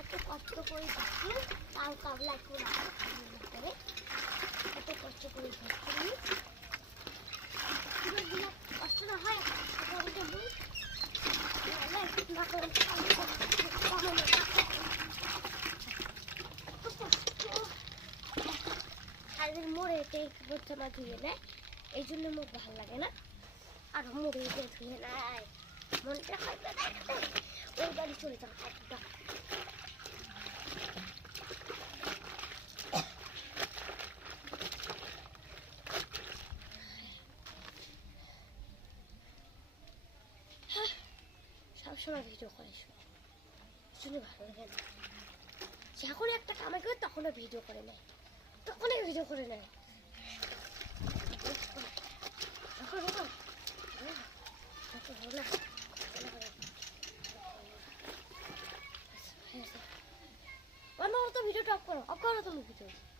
এত কষ্ট করে দেখি তাও কাবলা করে এত কষ্ট করে দেখি কষ্ট না হয় মোড়ে করতে না ধুয়ে নেয় এই জন্য মুখ ভালো লাগে না আর মুড়ে ধুয়ে নেয় মনটা হয়তো ওই বাড়ি চলে যাও একটা সবসময় ভিডিও করে শুনে ভালো লাগে না যখন একটা কামাই করে তখনও ভিডিও করে নেয় তখনই ভিডিও করে নেয় ভিডিওটা অফ করো তুমি ভিডিও